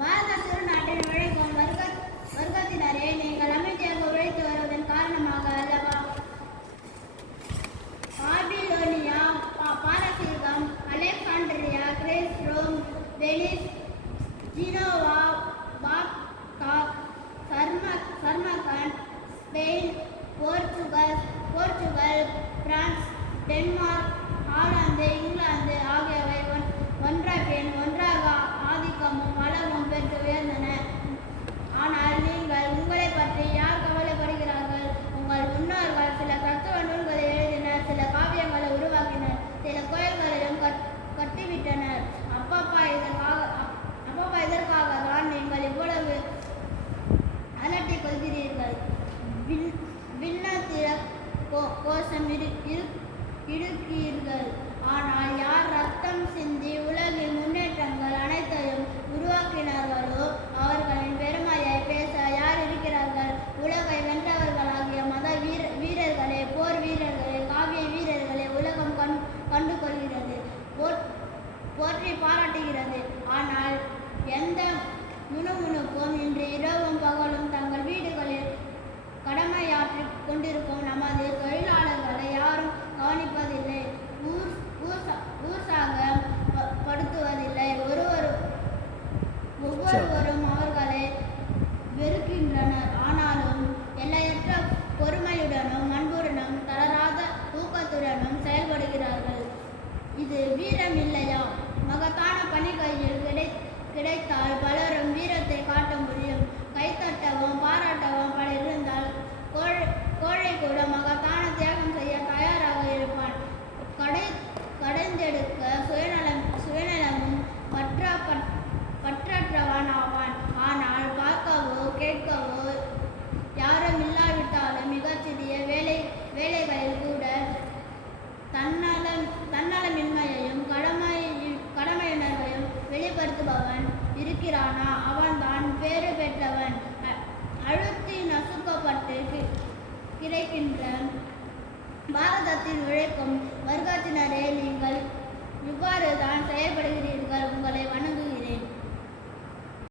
பாரத திருநாட்டில் உழைக்கும் வர்க்கத்தினரே, நீங்கள் அமைதியாக உழைத்து வருவதன் காரணமாக அல்லவா பாபிலோனியா, பாரசீகம், Alexandria, Greece, Rome, Venice, Genoa, Baghdad, Samarkand, Spain, Portugal, France, Denmark, Holland, England ஆகியவை ஒன்றாக ஆதிக்கமும் வளமும் பெற்று உயர்ந்தன. ஆனால் நீங்கள் உங்களை பற்றி யார் கவலைப்படுகிறார்கள்? உங்கள் முன்னோர்கள் சில தத்துவ நூல்களை எழுதினர், சில காவியங்களை உருவாக்கினர், சில கோயில்களிலும் கட்டிவிட்டனர். அப்பப்பா இதற்காக தான் நீங்கள் இவ்வளவு அலட்டிக் கொள்கிறீர்கள். விண்ணத்திர கோஷம் இடுக்கிறீர்கள். ஆனால் யார் ரத்தம் சிந்தி உலகின் முன்னேற்றங்கள் அனைத்தையும் உருவாக்கினார்களோ அவர்களின் பெருமையை பேச யார் இருக்கிறார்கள்? உலகை வென்றவர்களாகிய மத வீரர்களே, போர் வீரர்களே, காவிய வீரர்களே உலகம் கண்டு கொள்கிறது, போற்றி பாராட்டுகிறது. ஆனால் எந்த முணுமுணுப்பும் இன்று இரவும் பகலும் தங்கள் வீடுகளில் கடமையாற்றிக் கொண்டிருக்கும் நமது தொழிலாளர்களை யாரும் கவனிப்பதில்லை, உற்சாகப்படுத்துவதில்லை. ஒவ்வொருவரும் அவர்களை வெறுக்கின்றனர். ஆனாலும் எல்லையற்ற பொறுமையுடனும் அன்புடனும் தளராத ஊக்கத்துடனும் செயல்படுகிறார்கள். இது வீரம் இல்லையா? மகத்தான பணி கையில் கிடைத்தால் பலரும் வீரத்தை காட்ட முடியும். கைத்தட்டவும் பாராட்டவும் பலர் இருந்தால் கோழை கூட மகத்தான தியாகம் செய்ய தயாராக இருப்பான். கடைந்தெடுக்க சுயநலமும் பற்றற்றவன் ஆவான். ஆனால் பார்க்கவோ கேட்கவோ யாரும் இல்லாவிட்டாலும் மிகச்சிறிய வேலைகளில் கூட தன்னலமின்மையையும் கடமையுணர்வையும் வெளிப்படுத்துபவன் இருக்கிறானா? அவன்தான் பேறு பெற்றவன். அழுத்தி நசுக்கப்பட்டு கிடைக்கின்ற பாரதத்தில் உழைக்கும் வர்க்கத்தினரே, நீங்கள் இவ்வாறு தான் செயல்படுகிறீர்கள். உங்களை